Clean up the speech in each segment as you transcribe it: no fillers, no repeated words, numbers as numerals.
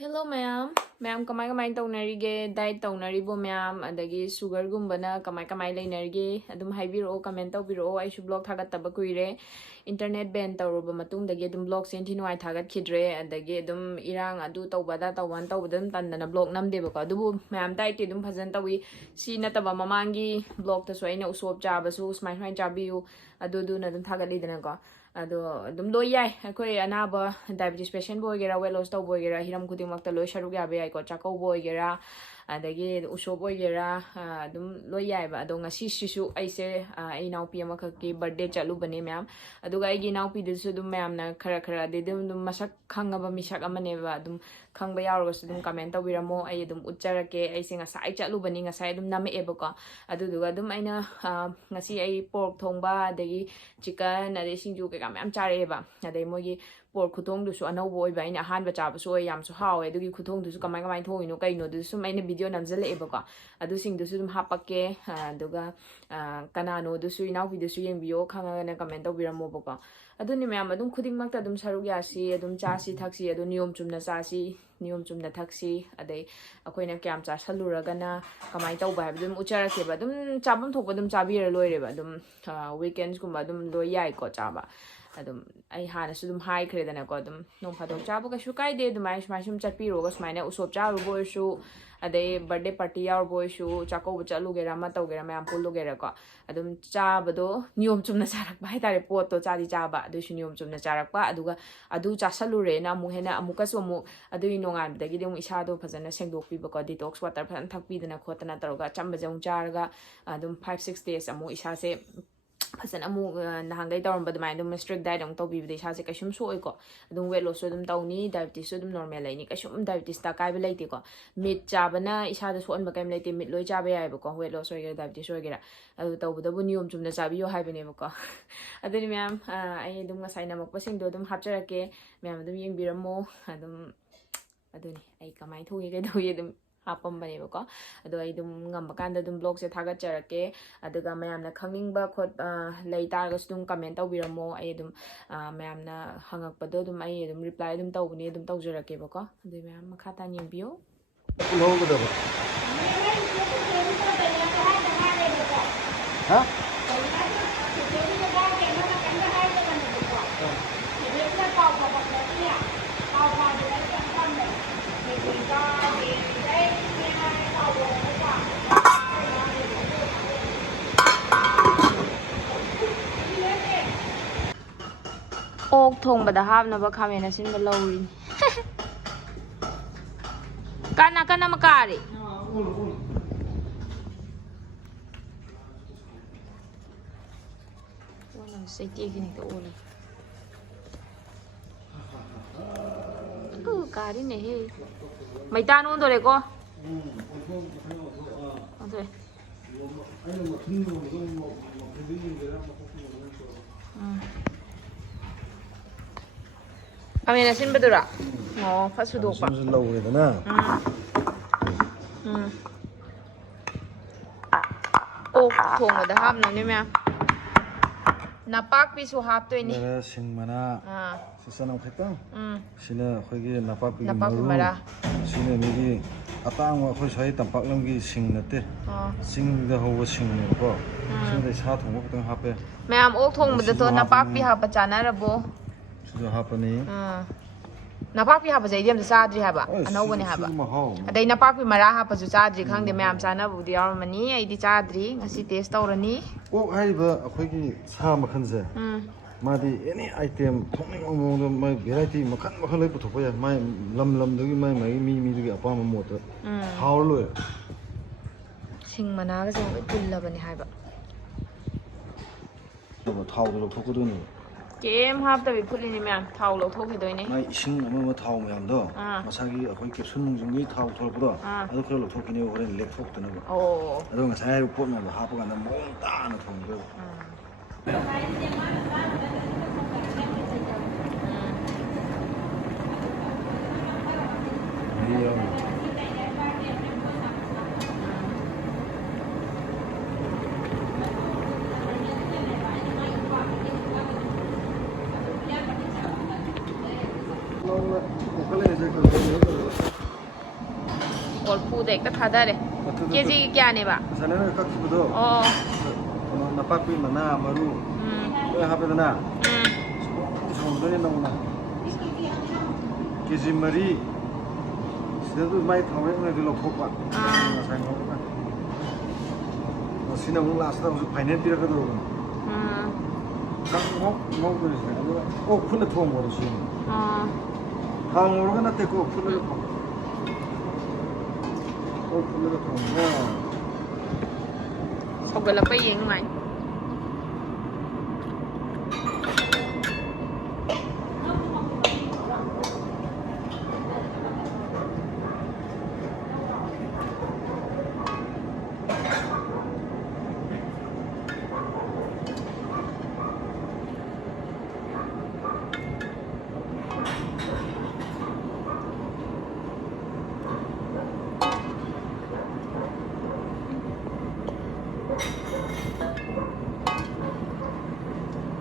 Hello ma'am. Ma'am kamay taunarige diet taunaribo ma'am adagi sugar gumbana kamay lainarige adum haibiro comment tawbiro aishu blog thagataba kuire internet ban tawruba matungdagi adum blog senti nuai thagat khidre adagi adum irang adu tawbada tawan tawbadam tandana blog namdeba ko adubu ma'am diet adum phajan tawi si nataba mamangi blog ta so aina usop chabasu smai chabiu adu na adum thagalidana ko ado dum lo yai akoi anaba diabetes patient boy gera weight loss to boy gera hiram khuding makta lo sharu ga be ai ko chako boy gera adagi usho boy gera dum lo yai ba ado ngasi sisu aise ai naw pi ama ki birthday chalu bane ma'am aduga ai gi naw pi disu dum ma'am na khara de dum masak khangaba misak amane ba dum khangba yauro su dum comment tawiramo ai dum utcharake ai singa sai chalu bani ngasai dum name eba ko aduga dum aina ngasi ai pork thongba adagi chicken ade singju mayam chareeba adai mogi pork khutong du su anaubo oi ba ina han ba cha ba so yam su hawe adugi khutong du su kamai thoino kaino du su maina video namjale eba ko adu sing du su dum hapake aduga kanano du su inau video su yengbiyo khanga na comment tawbiramo ba ko aduni mayam adum khuding makta dum saruk yasi adum chasi thaksi adu niyom chumna chasi niyom chumna thaksi adai akoina kyam cha saluragana kamai tawba ha dum ucharake ba dum chabam thokba dum chabira loire ba dum weekends kumba dum lo yai ko chaba adum ai hana su dum hai khredana ko dum nong phadok chabu ka shu kai de dum ai sum chatpiro ga smaina usop charu boy shu adai birthday party yaur boy shu chako chalu gera ma taw gera mayam pullu gera ko adum chabado niyom chumna charak ba hai tare pot to chadi chaba adu shu niyom chumna charak pa aduga adu chasalure na mu hena amuka so mu adu inongan dagi dum isa do phajana sengdok pi ba ko detox water phan thakpi dana khotana taroga chamba jong charga adum 5-6 days amu isa se phajana amu nahangai tawram ba dumai dum strict diet ong tawbi bide isa se kashum so ko adum weight loss dum tawni diabetes so dum normal laini kashum diabetes ta kai ba laite ko meat chabana isa da so an ba kai laite meat loi chaba yai ba ko weight loss oi diabetes oi gera adu tawbada bu niyom chumna chabi yo hai bane ba ko aduni ma'am ai dum ngasai namak pasing do dum hapcharake ma'am dum yengbiramo adum aduni ai kamai thogi ga doi dum hapam bane ba ko ado ai dum ngamba kanda dum blog se thagat charake aduga mayam na khangning ba khot lai tar ga dum comment tawbiramo ai dum mayam na hangak pa do dum ai dum reply dum tawbani dum tawjarake ba ko ado mayam makha ta nyembiyo ha ok thong bada hapnaba khamen asinba lawri kana makari wala seti gini ka ola kari ne he mai tan on dole ko ante kami na sin badura oh pasudok pa sun lawre dana ok thong bada hapna ni ma'am napak pi su hap to ni sing mana sisanam khaitang sina khoigi napak pi napak mara sina migi atang wa khoi sai tampak lamgi sing nate sing da howa sing ne ko sing da sa thong ko tang hape ma'am ok thong bada to napak pi hapa chana rabo sudah hapani napak pi hapa jai dem sadri haba anau bane haba adai napak pi mara hapa su sadri khangde ma'am chana budi yarmani ai di sadri ngasi taste tawrani ko haiba khoigi sa makhanse madi any item thongning among mai variety makhan lai puthok ya mai lam dagi mai mi dagi apam mo to haw lo sing mana ga jeng pulla bane haiba to thaw lo thokdo ni kem hap ta bi phuli ni ma'am thaw lo thok hidoi ni mai ising ama thaw mayam do masagi akhoi capsule nung gi thaw thorpdo adu kholo thokini hore lek thokdana ba adu ngasai pot ma hapa ga na mong ta na thongdo ꯀꯣꯔꯐꯨꯗ ꯍꯦꯛꯇ ꯊꯥꯗꯔꯦ ꯀꯦꯖꯤ ꯀꯌꯥꯅꯦꯕ ꯉꯁꯥꯏꯅ ꯀꯛꯈꯤꯕꯗꯣ ꯑꯣ ꯅꯄꯥꯛꯄꯤ ꯃꯅꯥ ꯃꯔꯨ ꯂꯣꯏ ꯍꯥꯞꯄꯦꯗꯅ ꯁꯣꯡꯗꯣꯏꯅꯦ ꯅꯧꯅ ꯀꯦꯖꯤ 4 ꯁꯤꯗ ꯃꯥꯏ ꯊꯥꯎꯔꯦꯛ ꯑꯣꯏꯅꯗꯤ ꯂꯧꯊꯣꯛꯄ ꯉꯁꯥꯏ ꯉꯧꯔꯒ ꯃꯁꯤꯅ ꯑꯃꯨꯛ ꯂꯥꯁꯇ ꯑꯃꯨꯛ ꯐꯥꯏꯅꯦꯜ ꯄꯤꯔꯛꯀꯗꯧꯕꯅꯤ ꯉꯧꯗꯣꯏꯁꯤꯅꯦ ꯑꯗꯨꯒ ꯑꯣꯛ ꯐꯨꯠꯂ ꯊꯣꯡꯕꯗꯣ ꯁꯤꯅꯤ ꯊꯥꯎ ꯉꯧꯔꯒ ꯅꯠꯇꯦꯀꯣ ꯐꯨꯠꯂꯒ ꯊꯣꯡꯕ ꯑꯣꯛ ꯐꯨꯠꯂꯒ ꯊꯣꯡꯕ ꯁꯧꯒꯠꯂꯛꯄ ꯌꯦꯡ ꯅꯨꯡꯉꯥꯏ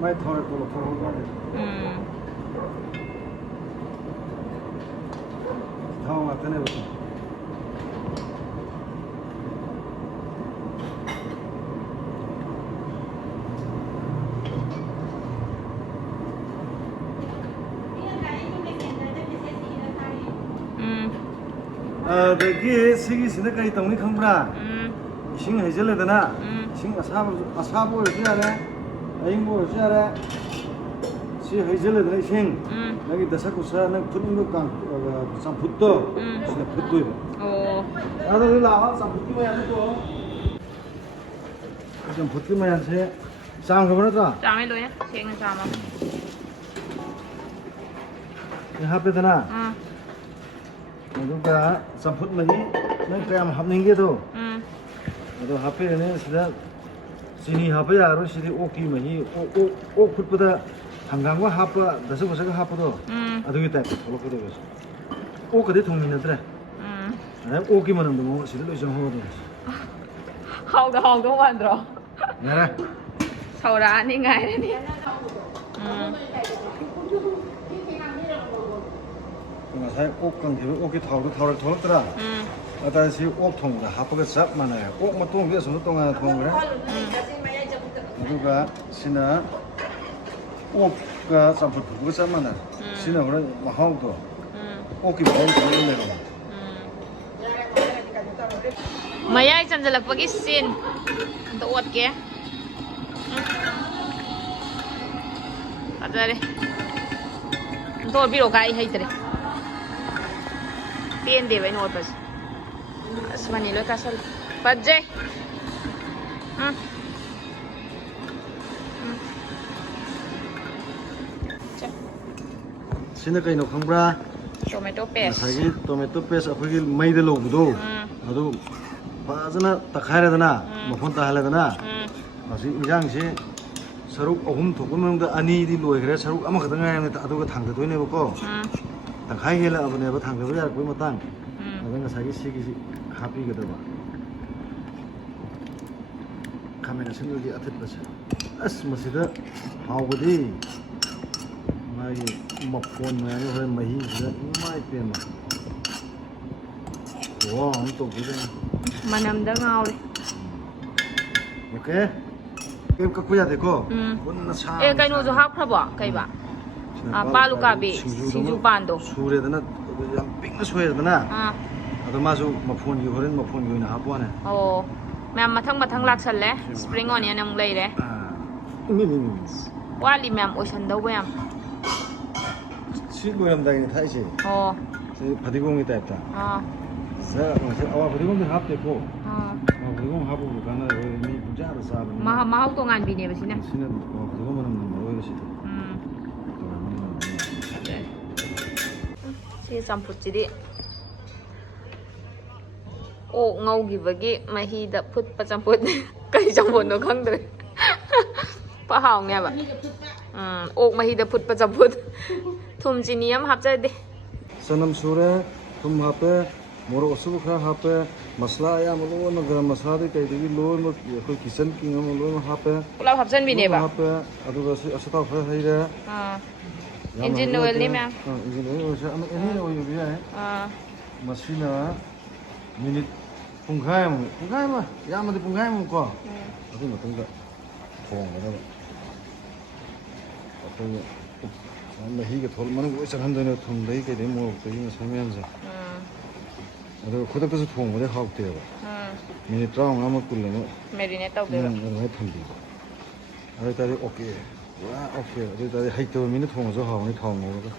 ꯃꯥꯏ ꯊꯥꯎꯔꯦꯛꯇꯣ ꯂꯧꯊꯣꯛꯑꯒ ꯊꯥꯎ ꯉꯥꯛꯇꯅꯦꯕ ꯑꯗꯒꯤ ꯁꯤꯒꯤꯁꯤꯅ ꯀꯔꯤ ꯇꯧꯅꯤ ꯈꯪꯕ꯭ꯔꯥ 이싱 해질래더나 이싱 아사보 해줘야래 아잉보 해줘야래 시 해질래더나 이싱 여기 다사쿠사 나 푸는 거 쌈풋도 시나 풋도 오 나도 일로 와 쌈풋기만 해야 돼 좀 풋기만 해야지 쌈 그거라도 짬에 넣어야 생은 짬아 이 합에다나 그러니까 쌈풋 맛이 난 그냥 합는 게도 아도 합에는 시다 시니 합이야 로 시디 오기 맛이 오 풋보다 한강과 합과 다섯 곳에가 합도 아도 이때 그렇게 되겠어 오 그대 동민들에 오기만 하면 뭐 시들 좀 하거든 하우도 만들어 내가 서울아 아닌가 이러니 ngài ốc cần thì ốc cái thầu ra, ở đây thì ốc thùng là hấp cái sáp mà này, ốc mà tuông cái số tuông là tuông đấy, đúng không? xin là ốc cái sản phẩm cái sáp mà này, xin là cái mà hao thôi, ốc cái bao nhiêu cái này rồi. ꯃꯌꯥꯏ ꯆꯟꯖꯜꯂꯛꯄꯒꯤ ꯁꯤꯟ ꯑꯝꯇ ꯑꯣꯠꯀꯦ ꯐꯖꯔꯦ ꯑꯝꯇ ꯑꯣꯠꯄꯤꯔꯛꯑꯣ ꯀꯥꯏ ꯍꯩꯇ꯭ꯔꯦ ꯄꯦꯟꯗꯦꯕ ꯑꯩꯅ ꯑꯣꯠꯄꯁꯦ ꯑꯁ money ꯂꯣꯏ ꯀꯥꯁꯜꯂꯦ ꯐꯖꯩ Sina kayo khambra tomato paste masagi tomato paste akhoi mai da lobdo adu fazana takharedana mafon tahaledana masi injang se saruk ahum thokun da ani di loigre saruk ama khadang ngai adu ga thang da doine bako takhai hela abne ba thang da yar koi matang adu ngasagi sigi happy ga da ba kamera sin gi athit bas as masida hawgadi mai mapon mai hore mahi da mai pen wow am to gi manamda ngaure okay kem ka kuya de ko bunna sa e kaino jo hapkhabo kaiba palu kabi sinju pando sure dana yam pingna soye dana ado masu mapon gi horen mapon gi na hapone oh ma'am मथंग लाक्सल्ले spring onion अमु लेरे वाली ma'am ocean दौबो याम सी लोयमदागिनि थाइसे ओ से फदिगोंनि टाइपता सा से अवा फदिगोंनि हापतेको फदिगों हापो गाना मी बुजा दा साबन माहाउ तो गान बिने बसिना सिना फदिगों मनम नरोय सित सी चम्पुचिदि ओ ngaugiबगी mahida phutpa champut kai champut no khangdre pa haung ya ba ok mahida phutpa champut thum chini am hapcha de sanam sure thum hape morok su kha hape masla ya mo no garam masala de kai de lo mo ko kitchen king mo lo hape pula hapchan bi ne ba hape adu ga asata pha hai re Engine oil ni ma'am. Engine oil ꯁꯦ ꯑꯦꯅꯤ ꯑꯣꯏꯕ ꯌꯥꯏ ꯃꯁꯤꯅ minute ꯄꯨꯡꯈꯥꯏꯃꯨꯛ ꯑꯃ ꯌꯥꯝꯃꯗꯤ ꯄꯨꯡꯈꯥꯏꯃꯨꯛ ꯀꯣ ꯑꯗꯨꯒꯤ ꯃꯇꯨꯡꯗ ꯊꯣꯡꯒꯗꯕ ꯑꯩꯈꯣꯏꯅ ꯃꯍꯤꯒ ꯊꯣꯛꯂꯛ ꯃꯅꯨꯡ ꯂꯣꯏ ꯆꯪꯍꯟꯗꯣꯏꯅꯦ ꯊꯨꯝꯗꯒꯤ ꯀꯩꯗꯒꯤ ꯃꯣꯔꯣꯛꯇꯒꯤ ꯃꯁꯜ ꯃꯌꯥꯝꯁꯦ ꯑꯗꯨꯒ ꯈꯨꯗꯛꯇꯁꯨ ꯊꯣꯡꯕꯗꯤ ꯍꯥꯎꯇꯦꯕ ꯃꯤꯅꯤꯠ 35 ꯑꯃ 10 ꯑꯃ Marinate tꯧꯗꯣꯏꯕ ꯑꯗꯨꯃꯥꯏꯅ ꯊꯝꯕꯤꯕ ꯑꯗꯨ ꯑꯣꯏꯇꯥꯔꯗꯤ ꯑꯣꯀꯦ ꯄꯨꯔꯥ ꯑꯣꯀꯦ ꯑꯗꯨ ꯑꯣꯏꯇꯥꯔꯗꯤ ꯍꯩꯇꯕ ꯃꯤꯅ ꯊꯣꯡꯉꯁꯨ ꯍꯥꯎꯅꯤ ꯊꯥꯎ ꯉꯧꯔꯒ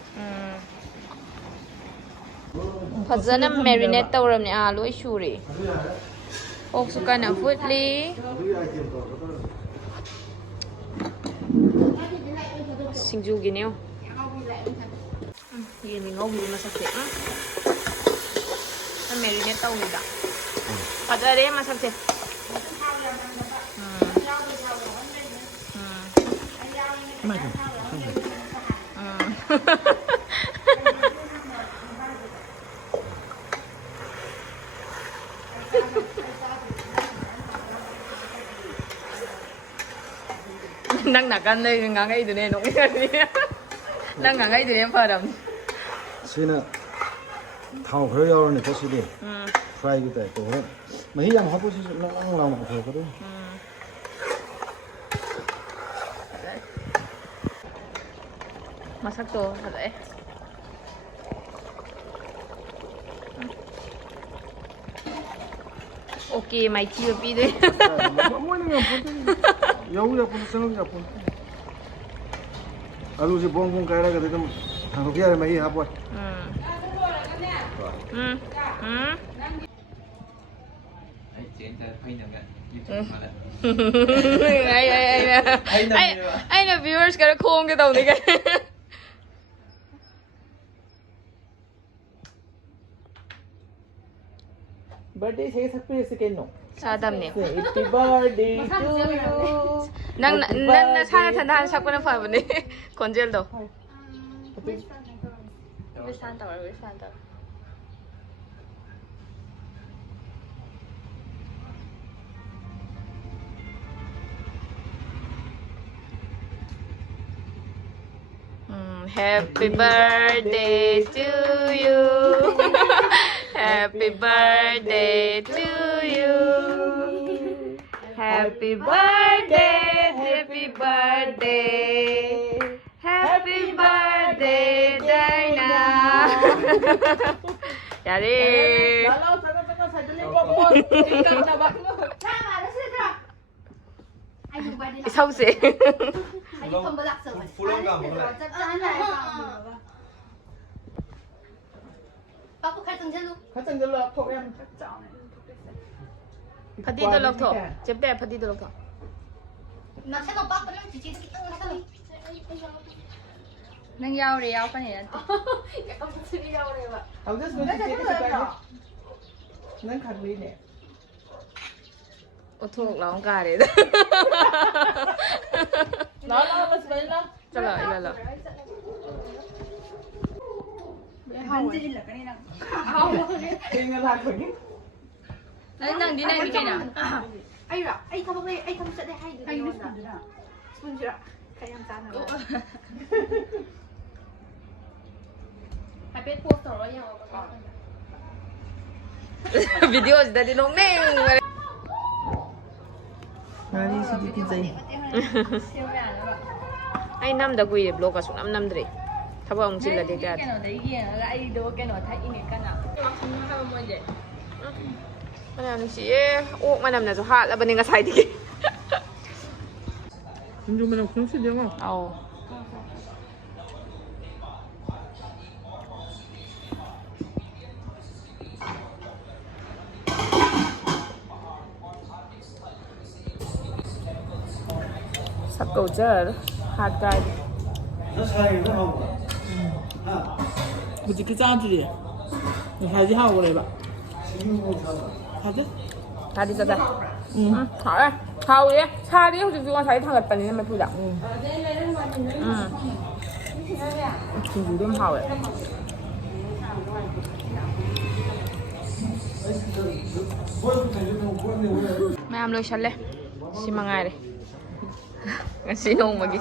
ꯐꯖꯅ ꯃꯦꯔꯤꯅꯦꯠ ꯇꯧꯔꯕꯅꯦ ꯂꯣꯏ ꯁꯨꯔꯦ ꯑꯣꯛꯁꯨ ꯀꯟꯅ ꯐꯨꯠꯂꯤ ꯁꯤꯡꯖꯨꯒꯤꯅꯦ ꯌꯦꯟꯒꯤ ꯉꯧꯕꯤꯕ ꯃꯁꯛꯁꯦ ꯃꯦꯔꯤꯅꯦꯠ ꯇꯧꯔꯤꯗ ꯐꯖꯔꯦ ꯃꯁꯛꯁꯦ ꯅꯪ ꯅꯥꯀꯟꯗ ꯉꯥꯡꯉꯩꯗꯨꯅꯦ ꯅꯣꯛꯅꯤꯡꯉꯅꯤ ꯅꯪ ꯉꯥꯡꯉꯩꯗꯨꯅꯦ ꯐꯔꯝꯅꯤ ꯁꯤꯅ ꯊꯥꯎ ꯈꯔ ꯌꯥꯎꯔꯅꯤꯀꯣ ꯁꯤꯗꯤ ꯐ꯭ꯔꯥꯏꯒꯤ ꯇꯥꯏꯞꯇ ꯍꯣꯔꯦꯟ ꯃꯍꯤ ꯌꯥꯝ ꯍꯥꯞꯄꯁꯤꯁꯨ ꯅꯪ ꯂꯥꯎꯅ ꯄꯨꯊꯣꯔꯛꯀꯗꯣꯏꯅꯤ ꯃꯁꯛꯇꯣ ꯐꯖꯩ ꯑꯣꯀꯦ ꯃꯥꯏꯊꯤꯕ ꯄꯤꯗꯣꯏ ꯃꯣꯏꯅ ꯌꯧ ꯌꯥꯄꯣꯟ ꯆꯪꯉꯛ ꯌꯥꯄꯣꯟ ꯑꯂꯨꯁꯦ ꯕꯣꯡ ꯕꯣꯡ ꯀꯥꯏꯔꯒꯗꯤ ꯑꯗꯨꯝ ꯊꯥꯡꯗꯣꯛꯄ ꯌꯥꯔꯦ ꯃꯍꯤ ꯍꯥꯞꯄꯣꯏ ꯑꯩꯅ viewers ꯈꯔ ꯈꯣꯡꯒꯦ ꯇꯧꯅꯤ ꯀꯩ बर्थडे से सकते कनो ꯆꯥꯗꯝꯅꯦ हैप्पी बर्थडे टू यू ꯅꯪ ꯅꯁꯥꯅ ꯊꯟꯗꯥꯅ ꯁꯛꯄꯅ ꯐꯕꯅꯦ ꯈꯣꯟꯖꯦꯜꯗꯣ ꯋꯤꯁꯥꯟ ꯇꯧꯔ Happy birthday to you. Happy birthday to you. Happy birthday, happy birthday. Happy birthday, Dina. Yari. Sao sẽ? Bác khai từng chân luôn. Khách chân được thuộc em. Phát đi tôi lọc thổ. Chếp đẹp phát đi tôi lọc thổ. Mà sẽ nó bác có chỉ cái tăng sao đi. Nang yao đi yao cái này. Ông chưa đi đâu đây mà. Ông rất muốn chỉ cái này. Nâng khăn đi nè. Ô thuộc là ông cà đấy. Nó mà vậy nó. Cho lợi. Hắn gì là cái này nào. Thì người làm phải những. Đấy nàng đi này đi cái nào. Ai rồi, ai không đây, ai không sẽ đây hay được. Ai nó spoon rồi. Spoon rồi. Cái em tan rồi. Hai bên post rồi nhau. Video sudah di nongeng. Nói đi xin đi gì. Ai năm đã quỳ blog cả xuống năm rồi. Tháp ông chỉ là để ra. Cái nào đấy kia nó lại đồ cái nào thấy ini cái nào. Cái nào chị ốc mà nằm là số hạt là bên này xài thì. Nhưng mà nó không xin được không? Ồ. Sắp cầu chờ hạt cay. nó xài nó không Cái trang gì? Nó hay gì hao cái này bạn? Hay chứ? 다 뒤져자. 응. 잘. 가오예. 살이 혹시 누가 자기 타겠다니 면 보자. 응. 좀 하오예. Mẹ làm lôi chăn lên. Xin mang ai đây? Xin ông mà kì.